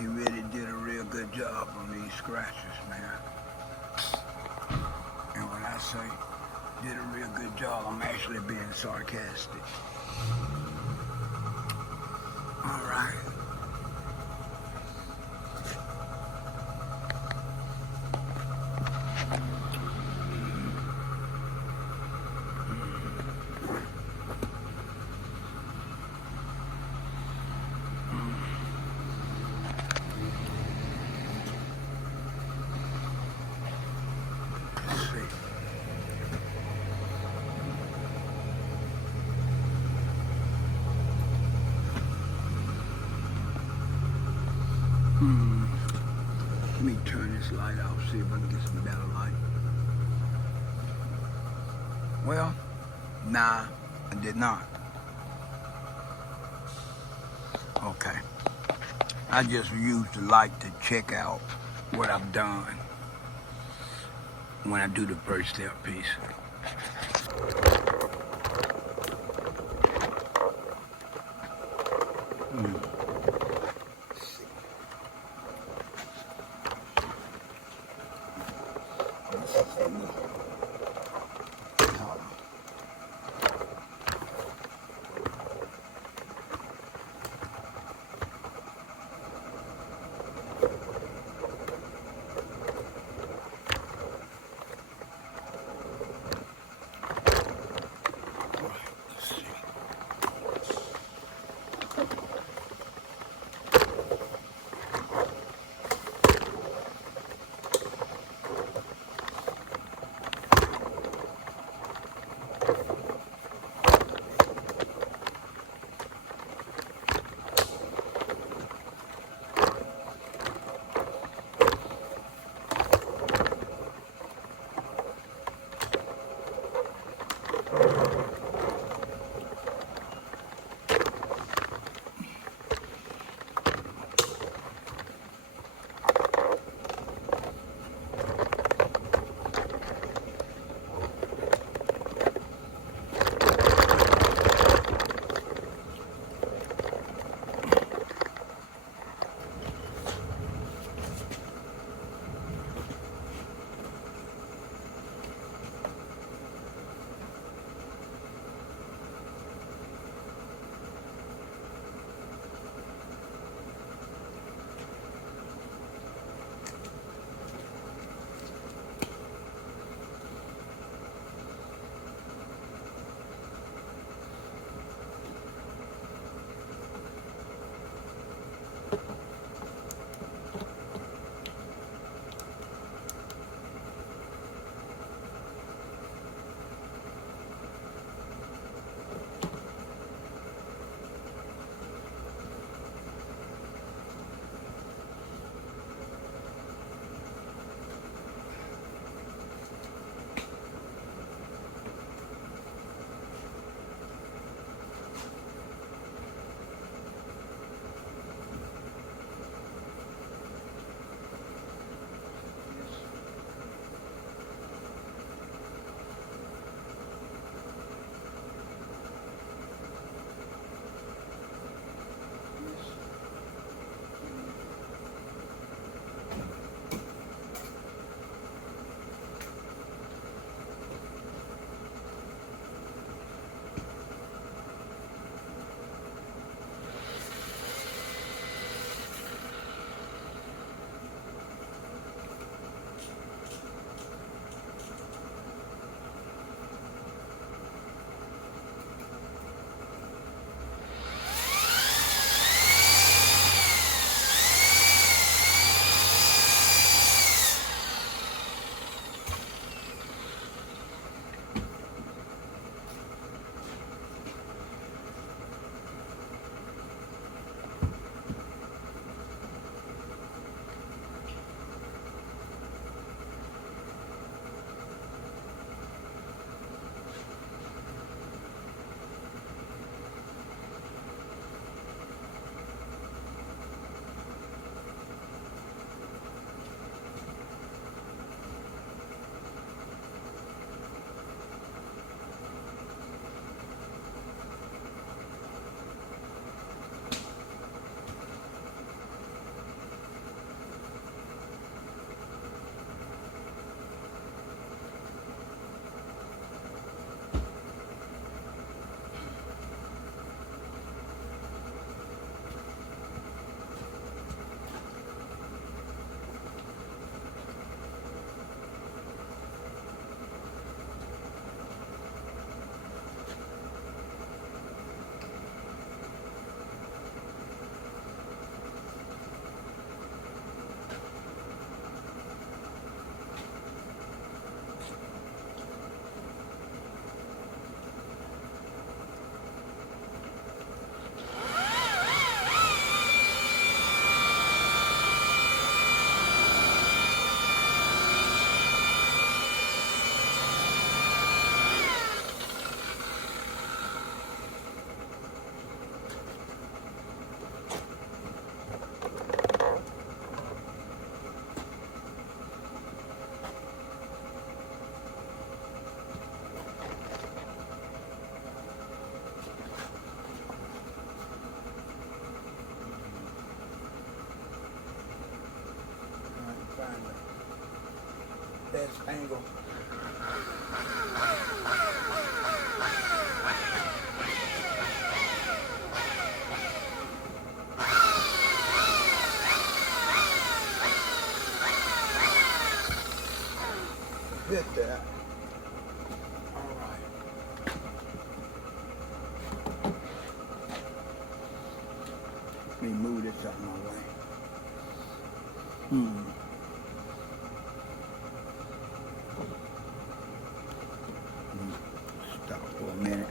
He really did a real good job on these scratches, man. And when I say did a real good job, I'm actually being sarcastic. All right. Let's see. Let me turn this light off, see if I can get some better light. Well, nah, I did not. Okay. I just used the light to check out what I've done when I do the first step piece. this angle. Hit that. All right. Let me move this out of my way. Stop for a minute.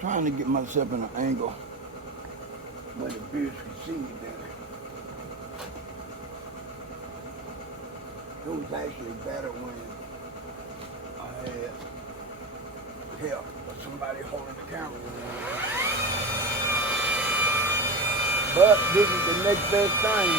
Trying to get myself in an angle where the bears can see me better. It was actually better when I had help or somebody holding the camera. But this is the next best thing.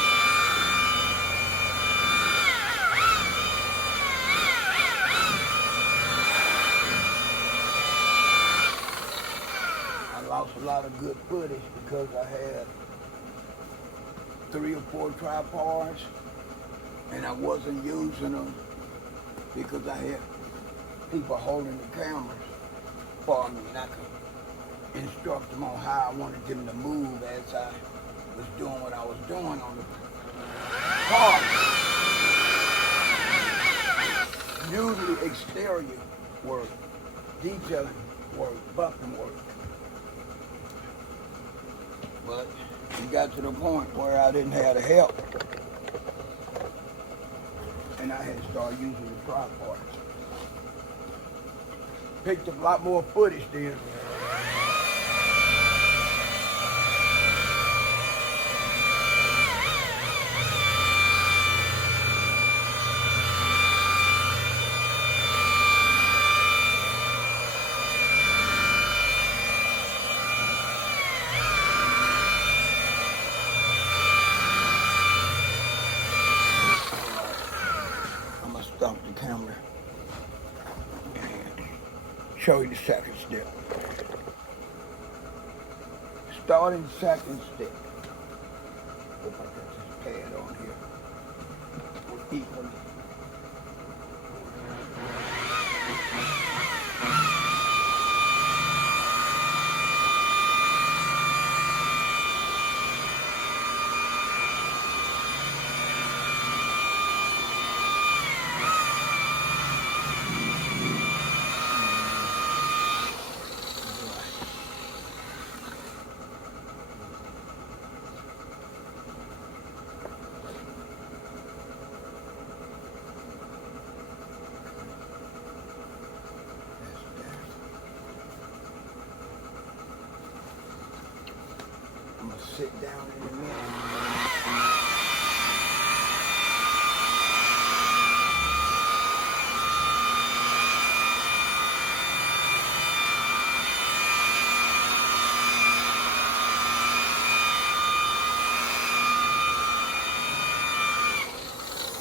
A lot of good footage because I had 3 or 4 tripods and I wasn't using them because I had people holding the cameras for me and I could instruct them on how I wanted them to move as I was doing what I was doing on the car. Usually exterior work, detailing work, buffing work. But it got to the point where I didn't have the help. And I had to start using the tripods. Picked up a lot more footage then. stop the camera and show you the second step. Starting second step. Hope I got this pad on here. Equally. I'm gonna sit down in a minute.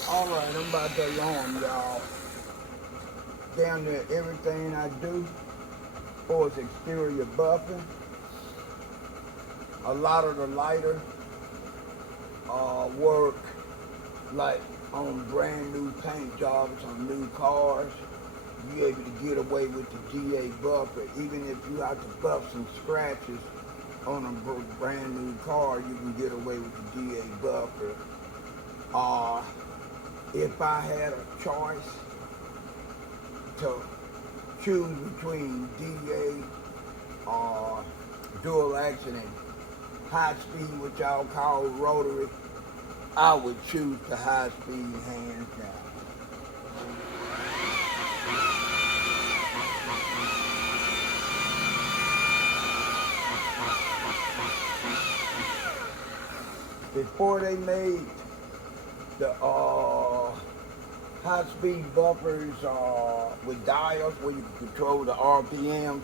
All right, I'm about to alarm y'all. Down there, everything I do for is exterior buffing. A lot of the lighter work like on brand new paint jobs on new cars. You're able to get away with the GA buffer. Even if you have to buff some scratches on a brand new car, you can get away with the GA buffer. If I had a choice to choose between DA or dual action and high speed, which I'll call rotary, I would choose the high speed hands down. Before they made the high speed buffers with dials where you can control the RPMs,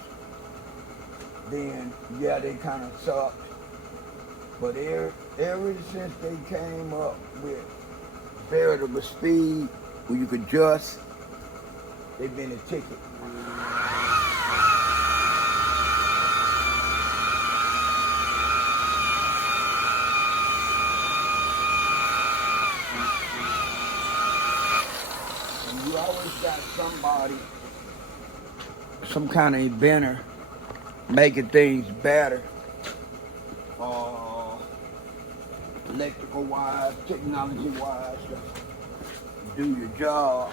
then yeah, they kind of sucked. But ever since they came up with variable speed where you could adjust, they've been a ticket. And you always got somebody, some kind of inventor making things better. Electrical wise, technology wise, to do your job.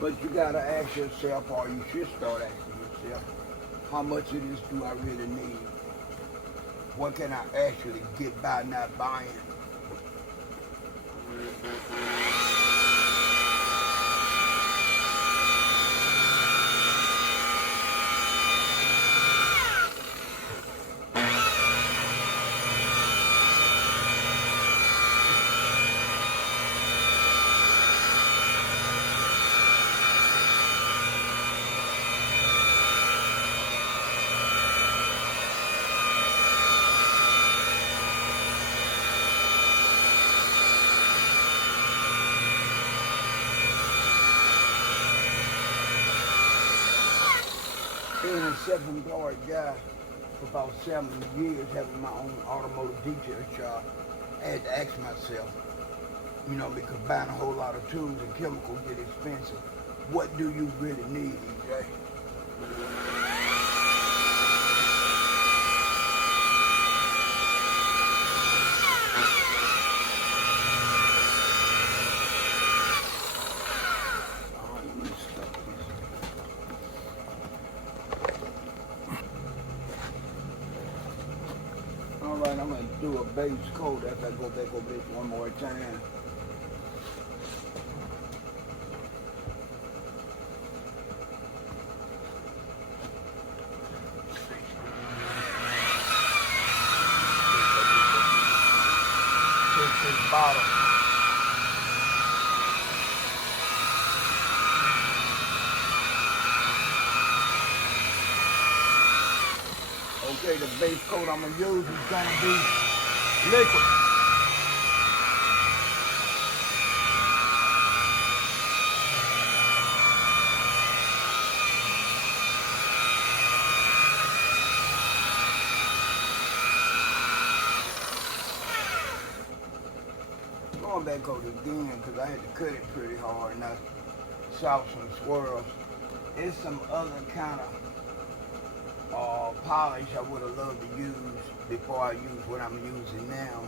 But you gotta ask yourself, or you should start asking yourself, how much of this do I really need? What can I actually get by not buying? Being a self-employed guy for about 7 years, having my own automotive detail shop, I had to ask myself, because buying a whole lot of tools and chemicals get expensive. What do you really need, EJ? All right, I'm gonna do a base coat after I go back over this one more time. Take this bottle. Okay, the base coat I'm gonna use is gonna be liquid. come back over again because I had to cut it pretty hard and I saw some swirls. There's some other kind of polish I would have loved to use before I use what I'm using now,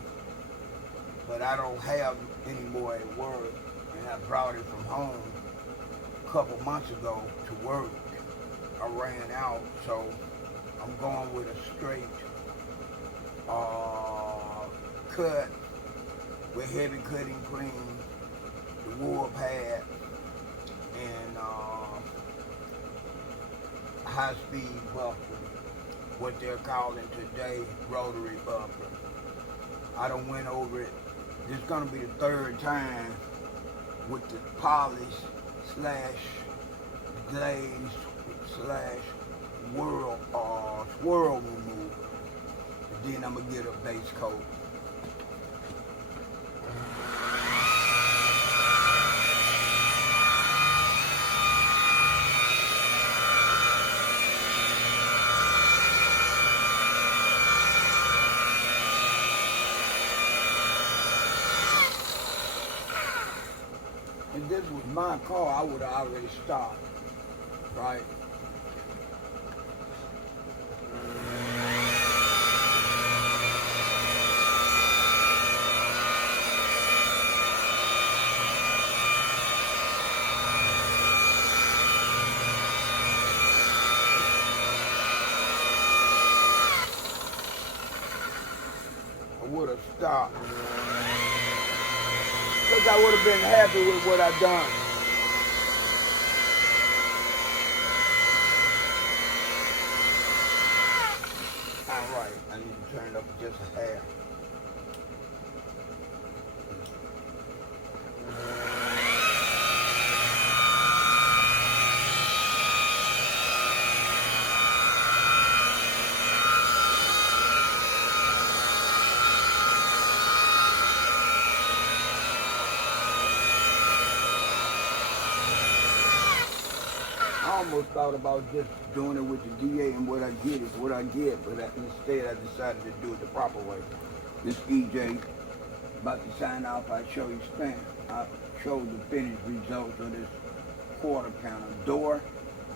but I don't have any more at work, and I brought it from home a couple months ago to work. I ran out, so I'm going with a straight cut with heavy cutting cream, the wool pad, and high-speed buffer, what they're calling today rotary buffer. I done went over it. This is gonna be the third time with the polish slash glaze slash swirl remover. And then I'm gonna get a base coat. If this was my car, I would have already stopped, right? I would have stopped. Because I would have been happy with what I done. All right, I need to turn it up just a hair. I almost thought about just doing it with the DA and what I get is what I get, but instead I decided to do it the proper way. This EJ, about to sign off, I show you I showed the finished results of this quarter panel door,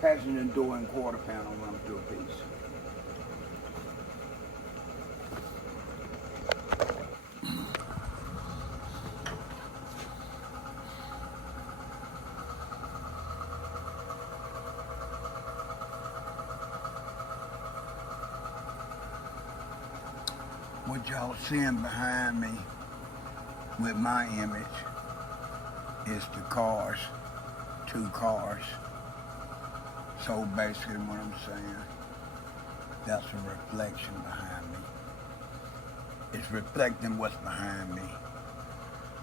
passenger door and quarter panel when I'm through a piece. What y'all seeing behind me with my image is the cars, 2 cars. So basically what I'm saying, that's a reflection behind me. It's reflecting what's behind me.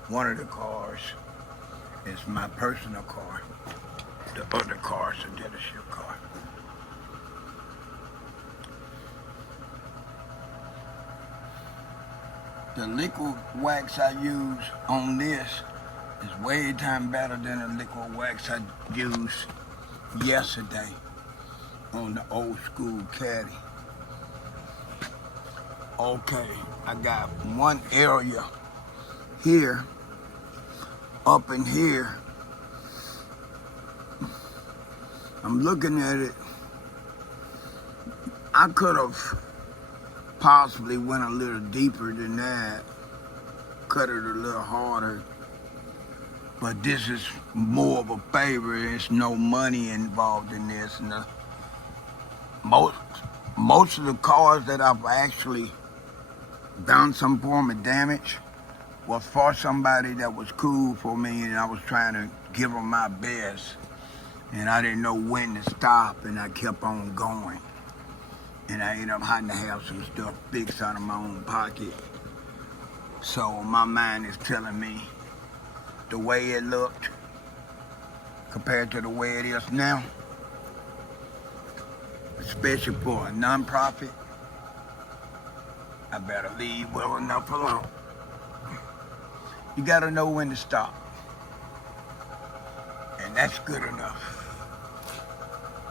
One of the cars is my personal car. The other car is a dealership car. The liquid wax I use on this is way time better than the liquid wax I used yesterday on the old school caddy. Okay, I got one area here, up in here. I'm looking at it. I could have possibly went a little deeper than that, cut it a little harder, but this is more of a favor. There's no money involved in this, and most of the cars that I've actually done some form of damage was for somebody that was cool for me, and I was trying to give them my best, and I didn't know when to stop, and I kept on going. And I ended up having to have some stuff fixed out of my own pocket. So my mind is telling me the way it looked compared to the way it is now, especially for a non-profit, I better leave well enough alone. You gotta know when to stop. And that's good enough.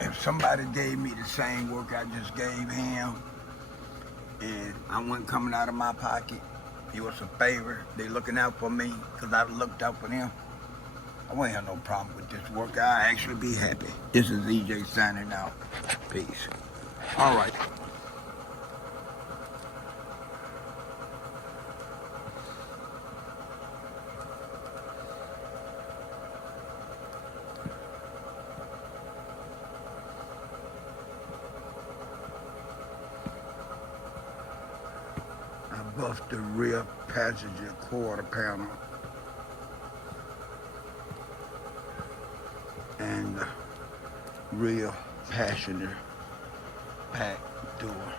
If somebody gave me the same work I just gave him, and I wasn't coming out of my pocket, He was a favorite. They looking out for me because I looked out for them. I won't have no problem with this work. I actually be happy. This is EJ signing out. Peace. All right. I buffed the rear passenger quarter panel and the rear passenger back door.